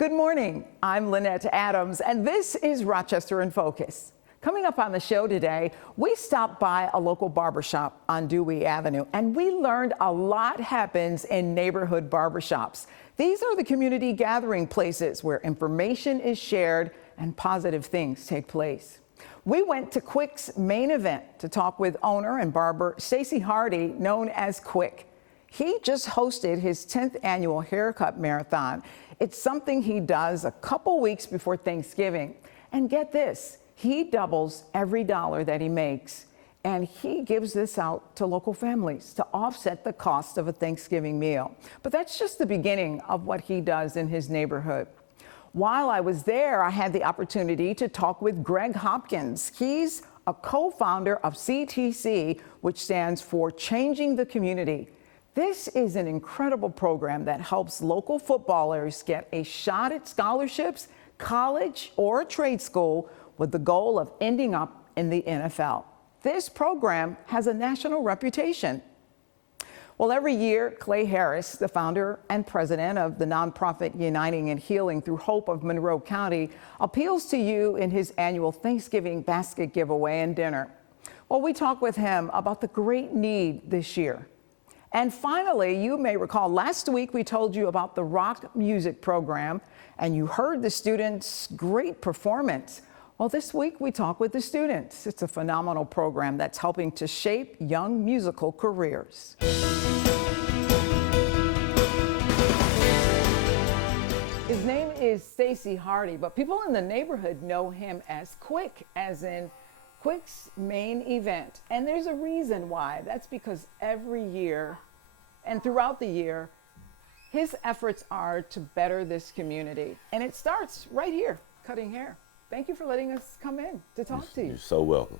Good morning. I'm Lynette Adams, and this is Rochester in Focus. Coming up on the show today, we stopped by a local barbershop on Dewey Avenue, and we learned a lot happens in neighborhood barbershops. These are the community gathering places where information is shared and positive things take place. We went to Quick's main event to talk with owner and barber Stacey Hardy, known as Quick. He just hosted his 10th annual haircut marathon. It's something he does a couple weeks before Thanksgiving. And get this, he doubles every dollar that he makes. And he gives this out to local families to offset the cost of a Thanksgiving meal. But that's just the beginning of what he does in his neighborhood. While I was there, I had the opportunity to talk with Greg Hopkins. He's a co-founder of CTC, which stands for Changing the Community. This is an incredible program that helps local footballers get a shot at scholarships, college, or a trade school with the goal of ending up in the NFL. This program has a national reputation. Well, every year, Clay Harris, the founder and president of the nonprofit Uniting and Healing Through Hope of Monroe County, appeals to you in his annual Thanksgiving basket giveaway and dinner. Well, we talked with him about the great need this year. And finally, you may recall last week we told you about the rock music program, and you heard the students' great performance. Well, this week we talk with the students. It's a phenomenal program that's helping to shape young musical careers. His name is Stacey Hardy, but people in the neighborhood know him as Quick, as in Quick's main event. And there's a reason why. That's because every year and throughout the year, his efforts are to better this community. And it starts right here, cutting hair. Thank you for letting us come in to talk to you. You're so welcome.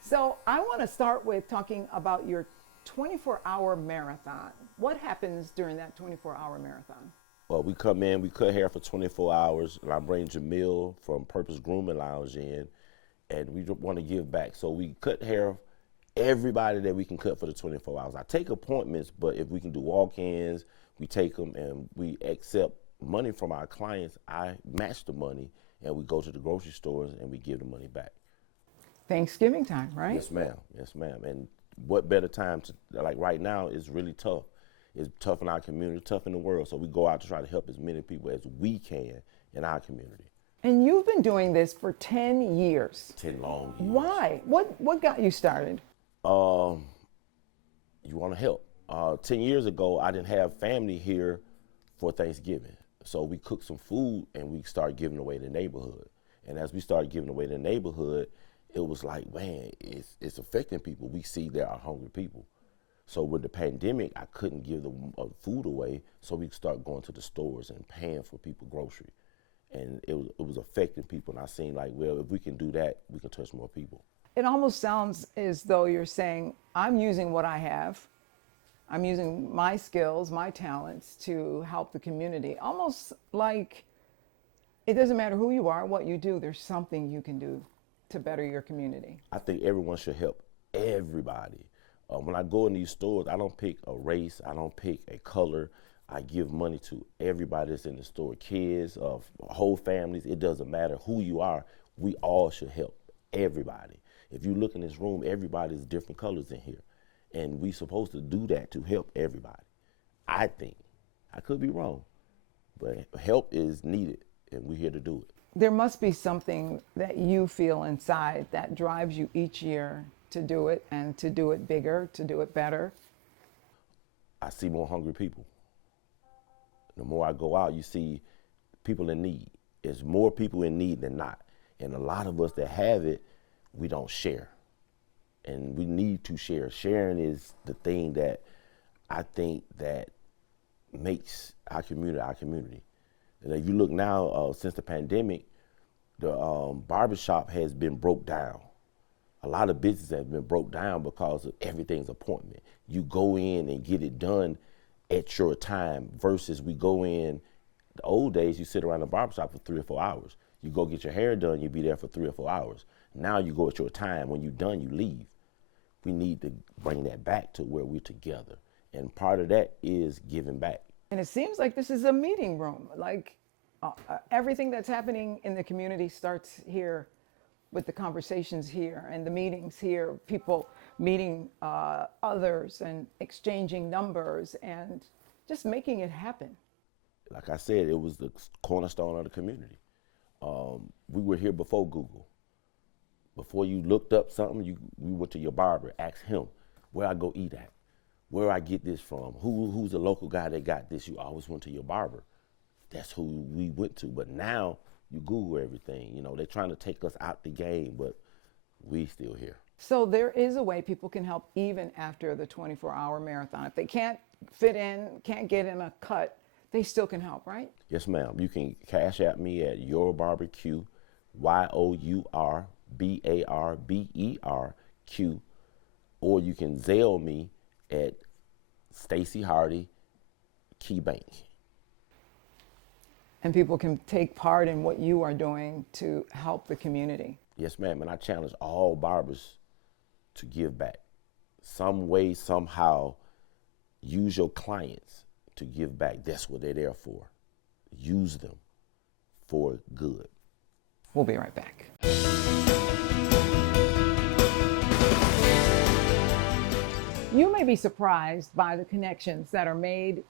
So I want to start with talking about your 24-hour marathon. What happens during that 24-hour marathon? Well, we come in, we cut hair for 24 hours, and I bring Jamil from Purpose Grooming Lounge in, and we want to give back. So we cut hair, everybody that we can cut for the 24 hours. I take appointments, but if we can do walk-ins, we take them and we accept money from our clients. I match the money, and we go to the grocery stores and we give the money back. Thanksgiving time, right? Yes, ma'am. Yes, ma'am. And what better time to, like right now, is really tough. It's tough in our community, tough in the world. So we go out to try to help as many people as we can in our community. And you've been doing this for 10 years. 10 long years. Why? What got you started? You want to help. 10 years ago, I didn't have family here for Thanksgiving. So we cooked some food and we started giving away to the neighborhood. And as we started giving away to the neighborhood, it was like, man, it's affecting people. We see there are hungry people. So with the pandemic, I couldn't give the food away. So we started going to the stores and paying for people grocery. And it was affecting people. And I seen like, well, if we can do that, we can touch more people. It almost sounds as though you're saying, I'm using what I have. I'm using my skills, my talents to help the community. Almost like it doesn't matter who you are, what you do, there's something you can do to better your community. I think everyone should help everybody. When I go in these stores, I don't pick a race, I don't pick a color. I give money to everybody that's in the store, kids, whole families. It doesn't matter who you are. We all should help everybody. If you look in this room, everybody's different colors in here. And we supposed to do that to help everybody. I think. I could be wrong, but help is needed, and we're here to do it. There must be something that you feel inside that drives you each year to do it and to do it bigger, to do it better. I see more hungry people. The more I go out, you see people in need. There's more people in need than not. And a lot of us that have it, we don't share. And we need to share. Sharing is the thing that I think that makes our community our community. And if you look now, since the pandemic, the barbershop has been broke down. A lot of businesses have been broke down because of everything's appointment. You go in and get it done at your time versus we go in, the old days, you sit around the barbershop for 3 or 4 hours. You go get your hair done, you be there for 3 or 4 hours. Now you go at your time. When you're done, you leave. We need to bring that back to where we're together. And part of that is giving back. And it seems like this is a meeting room, like Everything that's happening in the community starts here with the conversations here and the meetings here, people meeting others and exchanging numbers and just making it happen. Like I said, it was the cornerstone of the community. We were here before Google. Before you looked up something, you went to your barber, asked him, where I go eat at, where I get this from, who's the local guy that got this. You always went to your barber. That's who we went to. But now you Google everything. You know, they're trying to take us out the game, but we still here. So there is a way people can help even after the 24-hour marathon. If they can't fit in, can't get in a cut, they still can help, right? Yes, ma'am. You can cash at me at Your Barbecue, YOURBARBERQ, or you can Zelle me at Stacy Hardy, Key Bank. And people can take part in what you are doing to help the community. Yes, ma'am. And I challenge all barbers to give back. Some way, somehow, use your clients to give back. That's what they're there for. Use them for good. We'll be right back. You may be surprised by the connections that are made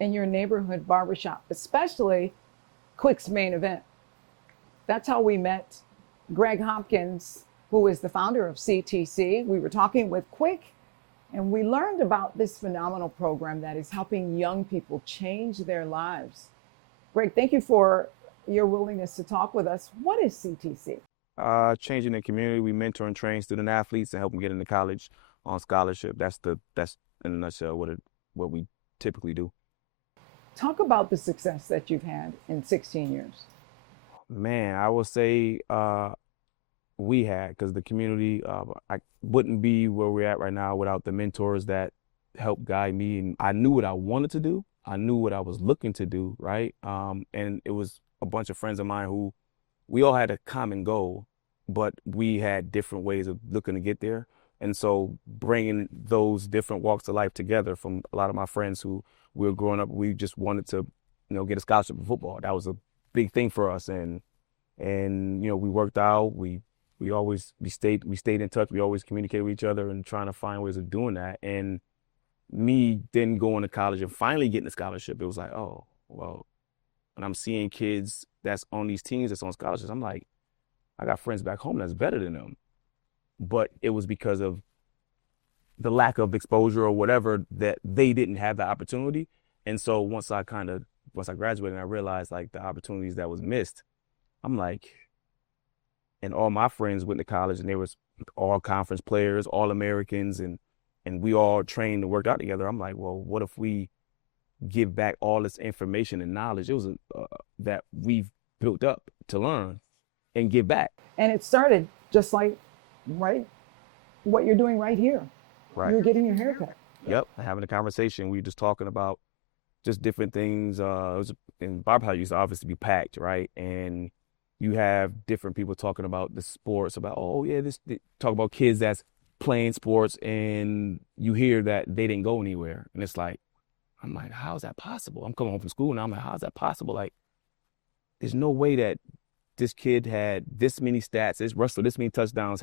in your neighborhood barbershop, especially Quick's main event. That's how we met Greg Hopkins, who is the founder of CTC. We were talking with Quick, and we learned about this phenomenal program that is helping young people change their lives. Greg, thank you for your willingness to talk with us. What is CTC? Changing the community. We mentor and train student athletes and help them get into college on scholarship. That's in a nutshell what we typically do. Talk about the success that you've had in 16 years. Man, I will say we had, because the community, I wouldn't be where we're at right now without the mentors that helped guide me. And I knew what I wanted to do. I knew what I was looking to do, right? And it was a bunch of friends of mine who we all had a common goal, but we had different ways of looking to get there. And so bringing those different walks of life together from a lot of my friends who we were growing up, we just wanted to, get a scholarship in football. That was a big thing for us. And we worked out. We stayed in touch. We always communicated with each other and trying to find ways of doing that. And me then going to college and finally getting a scholarship, it was like, oh, well, when I'm seeing kids that's on these teams that's on scholarships, I'm like, I got friends back home that's better than them. But it was because of the lack of exposure or whatever that they didn't have the opportunity. And so once I graduated and I realized like the opportunities that was missed, I'm like, and all my friends went to college and they was all conference players, all Americans, and we all trained and worked out together. I'm like, well, what if we give back all this information and knowledge it was that we've built up to learn and give back. And it started just like what you're doing right here. Right. You're getting your hair cut. Yep. Having a conversation. We were just talking about just different things. And barbershop used to obviously be packed, right? And you have different people talking about the sports, about, talk about kids that's playing sports, and you hear that they didn't go anywhere. And it's like, I'm like, how is that possible? I'm coming home from school and I'm like, how is that possible? Like, there's no way that this kid had this many stats, this wrestler, this many touchdowns,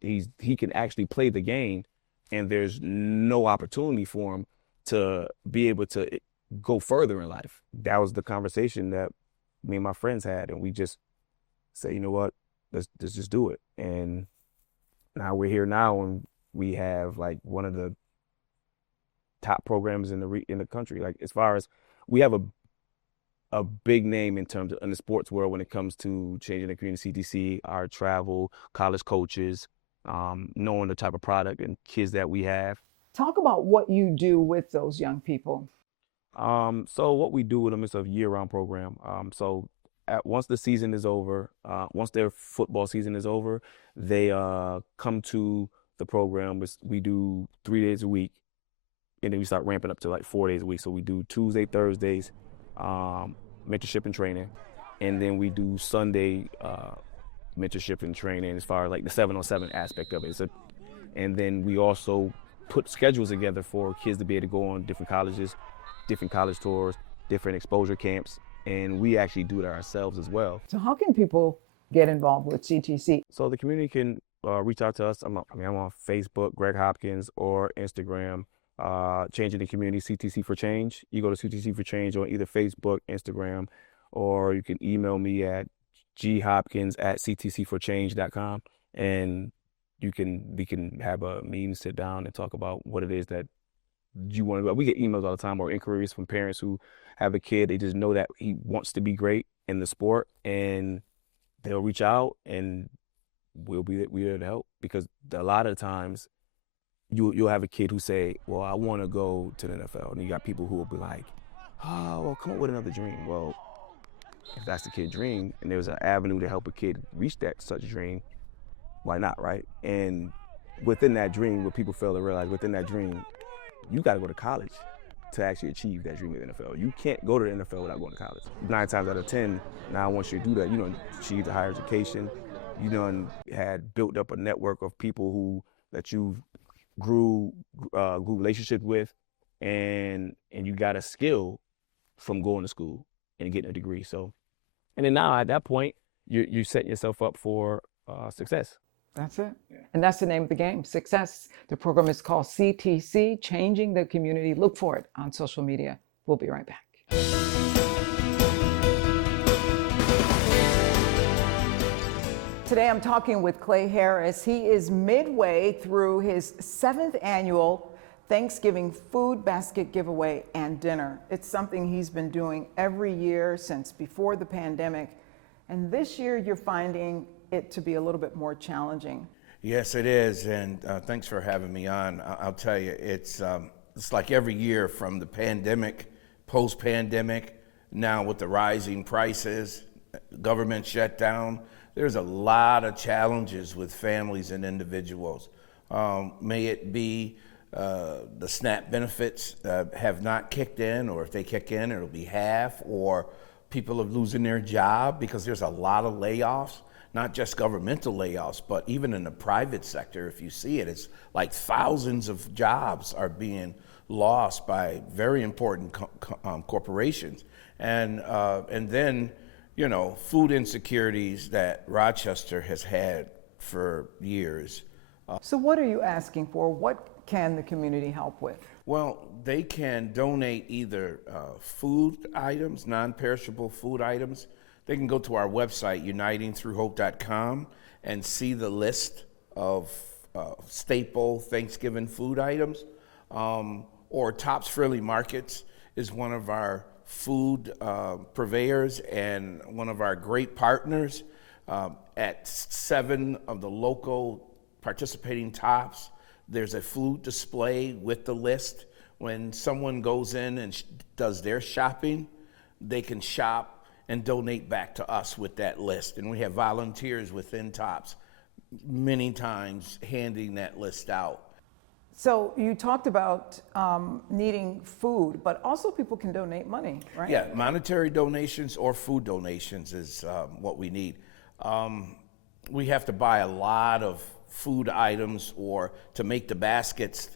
he can actually play the game, and there's no opportunity for him to be able to go further in life. That was the conversation that me and my friends had, and we just say, you know what, let's just do it. And now we're here now, and we have like one of the top programs in the country. Like, as far as we have a big name in terms of in the sports world when it comes to changing the community. CTC, our travel, college coaches, knowing the type of product and kids that we have. Talk about what you do with those young people. So what we do with them is a year-round program. Once the season is over, once their football season is over, they come to the program. We do 3 days a week, and then we start ramping up to like 4 days a week. So we do Tuesday, Thursdays, mentorship and training, and then we do Sunday mentorship and training as far as like the 7-on-7 aspect of it. And then we also put schedules together for kids to be able to go on different colleges, different college tours, different exposure camps, and we actually do it ourselves as well. So how can people get involved with CTC? So the community can reach out to us. I'm on Facebook, Greg Hopkins, or Instagram, Changing the Community, CTC for Change. You go to CTC for Change on either Facebook, Instagram, or you can email me atghopkins@ctcforchange.com, and we can have a meeting, sit down, and talk about what it is that you want to do. We get emails all the time or inquiries from parents who have a kid. They just know that he wants to be great in the sport, and they'll reach out, and we're there to help. Because a lot of times you'll have a kid who say, well, I want to go to the NFL, and you got people who will be like, oh, well, come up with another dream. Well, if that's the kid's dream and there's an avenue to help a kid reach that such dream, why not, right? And within that dream, what people fail to realize, within that dream, you got to go to college to actually achieve that dream of the NFL. You can't go to the NFL without going to college. 9 times out of 10, now once you do that, you achieve a higher education. You had built up a network of people that you grew relationships with, and you got a skill from going to school and getting a degree. So, and then now at that point, you're setting yourself up for success. That's it. Yeah. And that's the name of the game, success. The program is called CTC, Changing the Community. Look for it on social media. We'll be right back. Today I'm talking with Clay Harris. He is midway through his 7th annual Thanksgiving food basket giveaway and dinner. It's something he's been doing every year since before the pandemic. And this year you're finding it to be a little bit more challenging. Yes, it is, and thanks for having me on. I'll tell you, it's like every year from the pandemic, post-pandemic, now with the rising prices, government shutdown, there's a lot of challenges with families and individuals. May it be the SNAP benefits have not kicked in, or if they kick in, it'll be half, or people are losing their job because there's a lot of layoffs. Not just governmental layoffs, but even in the private sector, if you see it, it's like thousands of jobs are being lost by very important corporations. And then, food insecurities that Rochester has had for years. So what are you asking for? What can the community help with? Well, they can donate either food items, non-perishable food items. They can go to our website, unitingthroughhope.com, and see the list of staple Thanksgiving food items. Or Tops Friendly Markets is one of our food purveyors and one of our great partners. At 7 of the local participating Tops, there's a food display with the list. When someone goes in and does their shopping, they can shop and donate back to us with that list. And we have volunteers within Tops many times handing that list out. So you talked about needing food, but also people can donate money, right? Yeah, monetary donations or food donations is what we need. We have to buy a lot of food items or to make the baskets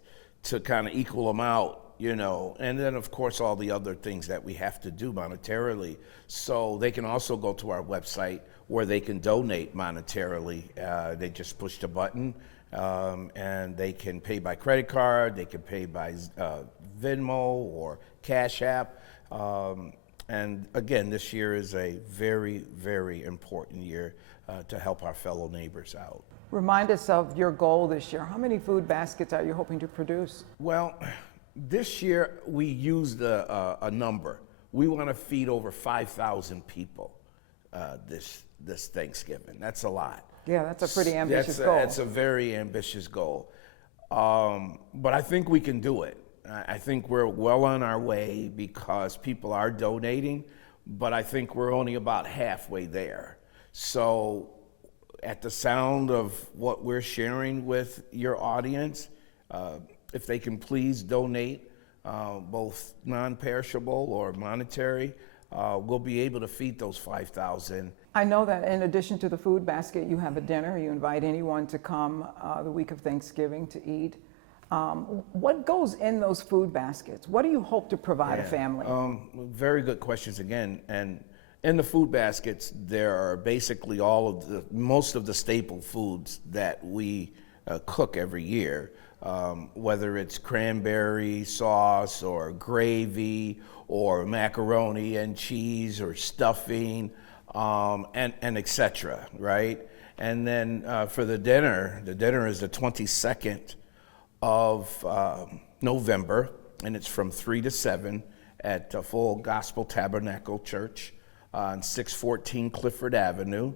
to kind of equal them out. And then of course all the other things that we have to do monetarily. So they can also go to our website where they can donate monetarily. They just push the button and they can pay by credit card, they can pay by Venmo or Cash App. And again, this year is a very, very important year to help our fellow neighbors out. Remind us of your goal this year. How many food baskets are you hoping to produce? Well, this year we used a number. We want to feed over 5,000 people this Thanksgiving. That's a lot. Yeah, that's a pretty ambitious goal. That's a very ambitious goal. But I think we can do it. I think we're well on our way because people are donating, but I think we're only about halfway there. So at the sound of what we're sharing with your audience, if they can please donate both non-perishable or monetary, we'll be able to feed those 5,000. I know that in addition to the food basket, you have a dinner. You invite anyone to come the week of Thanksgiving to eat. What goes in those food baskets? What do you hope to provide a family? Very good questions again. And in the food baskets, there are basically most of the staple foods that we cook every year, whether it's cranberry sauce or gravy or macaroni and cheese or stuffing, and et cetera, right? And then for the dinner is the 22nd of November, and it's from 3 to 7 at Full Gospel Tabernacle Church on 614 Clifford Avenue.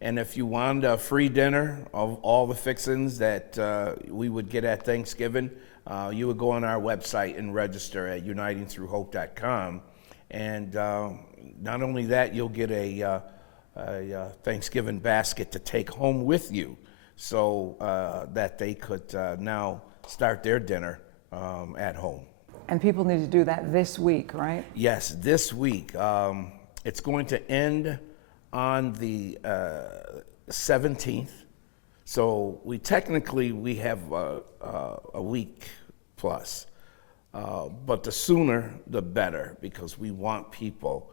And if you want a free dinner of all the fixings that we would get at Thanksgiving, you would go on our website and register at unitingthroughhope.com. And not only that, you'll get a Thanksgiving basket to take home with you, so that they could now start their dinner at home. And people need to do that this week, right? Yes, this week. It's going to end on the 17th. So we have a week plus. But the sooner, the better, because we want people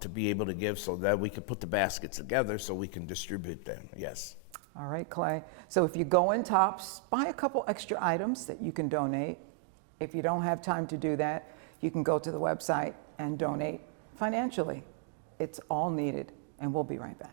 to be able to give so that we can put the baskets together so we can distribute them, yes. All right, Clay. So if you go in Tops, buy a couple extra items that you can donate. If you don't have time to do that, you can go to the website and donate financially. It's all needed, and we'll be right back.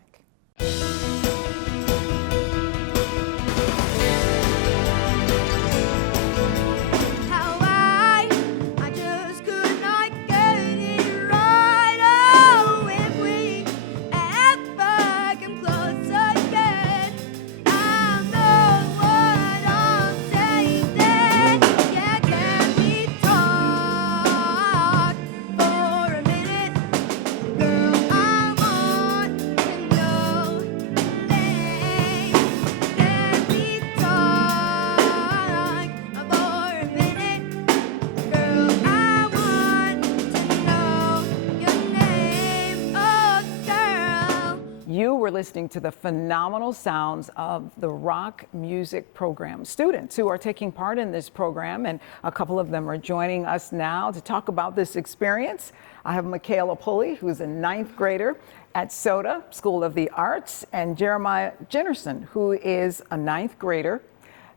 We're listening to the phenomenal sounds of the rock music program. Students who are taking part in this program, and a couple of them are joining us now to talk about this experience. I have Michaela Pulley, who's a 9th grader at SOTA School of the Arts, and Jeremiah Jennerson, who is a 9th grader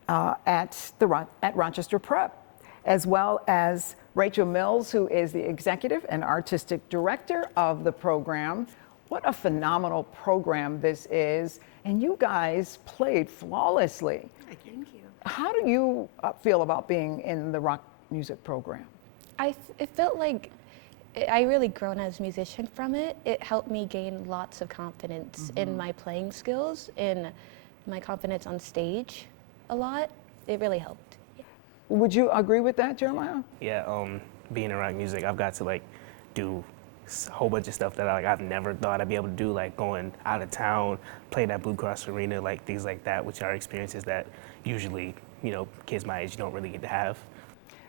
at Rochester Prep, as well as Rachel Mills, who is the executive and artistic director of the program. What a phenomenal program this is, and you guys played flawlessly. Thank you. How do you feel about being in the rock music program? It felt like I really grown as a musician from it. It helped me gain lots of confidence in my playing skills, in my confidence on stage a lot. It really helped. Yeah. Would you agree with that, Jeremiah? Yeah, being in rock music, I've got to do a whole bunch of stuff that I've never thought I'd be able to do, like going out of town, playing at Blue Cross Arena, things like that, which are experiences that usually, kids my age don't really get to have.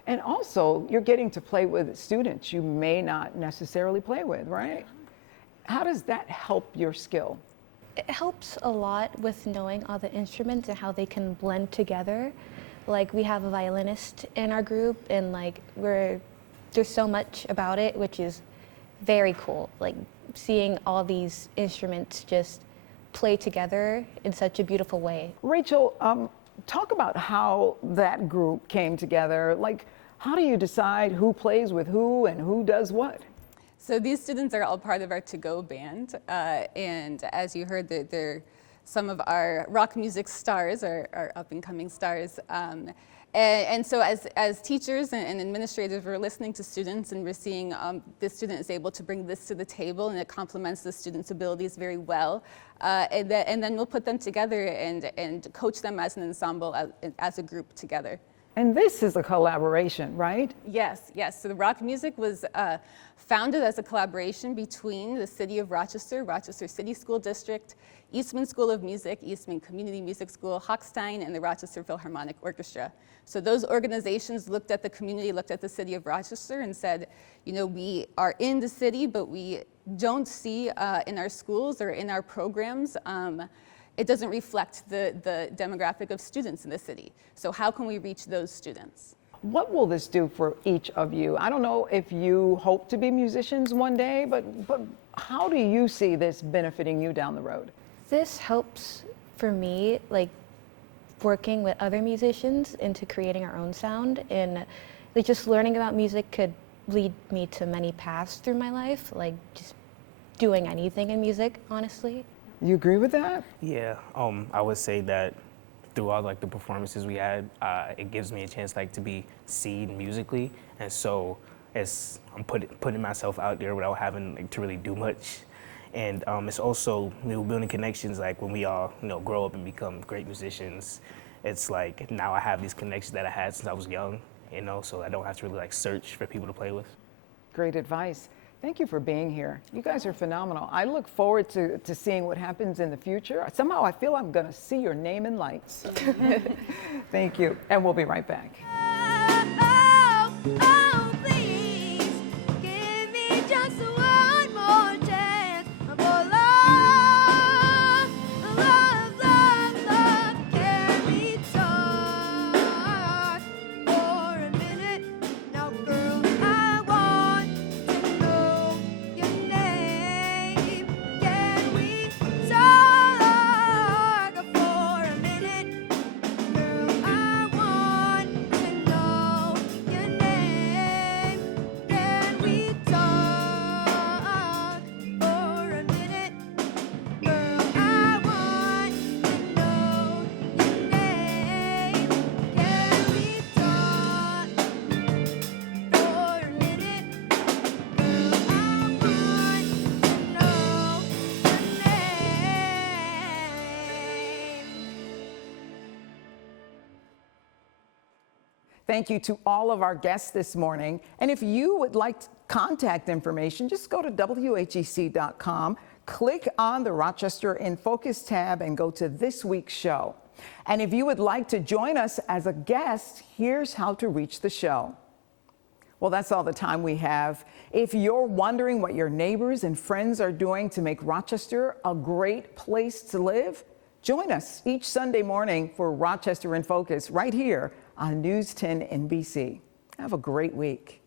And also, you're getting to play with students you may not necessarily play with, right? How does that help your skill? It helps a lot with knowing all the instruments and how they can blend together. Like, we have a violinist in our group, and there's so much about it, which is very cool, seeing all these instruments just play together in such a beautiful way. Rachel, talk about how that group came together. How do you decide who plays with who and who does what? So these students are all part of our to-go band, and as you heard, they're some of our rock music stars, our up-and-coming stars. And so as teachers and administrators, we're listening to students, and we're seeing this student is able to bring this to the table, and it complements the student's abilities very well. And then we'll put them together and coach them as an ensemble, as a group together. And this is a collaboration, right? Yes. So the rock music was founded as a collaboration between the City of Rochester, Rochester City School District, Eastman School of Music, Eastman Community Music School, Hochstein, and the Rochester Philharmonic Orchestra. So those organizations looked at the community, looked at the City of Rochester, and said, we are in the city, but we don't see in our schools or in our programs it doesn't reflect the demographic of students in the city. So how can we reach those students? What will this do for each of you? I don't know if you hope to be musicians one day, but how do you see this benefiting you down the road? This helps for me, like working with other musicians into creating our own sound, and like just learning about music could lead me to many paths through my life, like just doing anything in music, honestly. You agree with that? Yeah, I would say that through all like the performances we had, it gives me a chance like to be seen musically, and so I'm putting myself out there without having like to really do much. And it's also building connections. Like when we all grow up and become great musicians, it's like now I have these connections that I had since I was young, so I don't have to really like search for people to play with. Great advice. Thank you for being here. You guys are phenomenal. I look forward to seeing what happens in the future. Somehow I feel I'm going to see your name in lights. Thank you. And we'll be right back. Oh, please give me just one more chance for love, love, love, love. Can we talk for a minute? Now, girl, I want to know your name. Can we talk for a minute? Girl, I want to know your name. Can we talk for a minute? Girl, I want to know your name. Can we talk for a minute? Girl, I want to know your name. Thank you to all of our guests this morning. And if you would like contact information, just go to WHEC.com, click on the Rochester in Focus tab, and go to this week's show. And if you would like to join us as a guest, here's how to reach the show. Well, that's all the time we have. If you're wondering what your neighbors and friends are doing to make Rochester a great place to live, join us each Sunday morning for Rochester in Focus right here on News 10 NBC. Have a great week.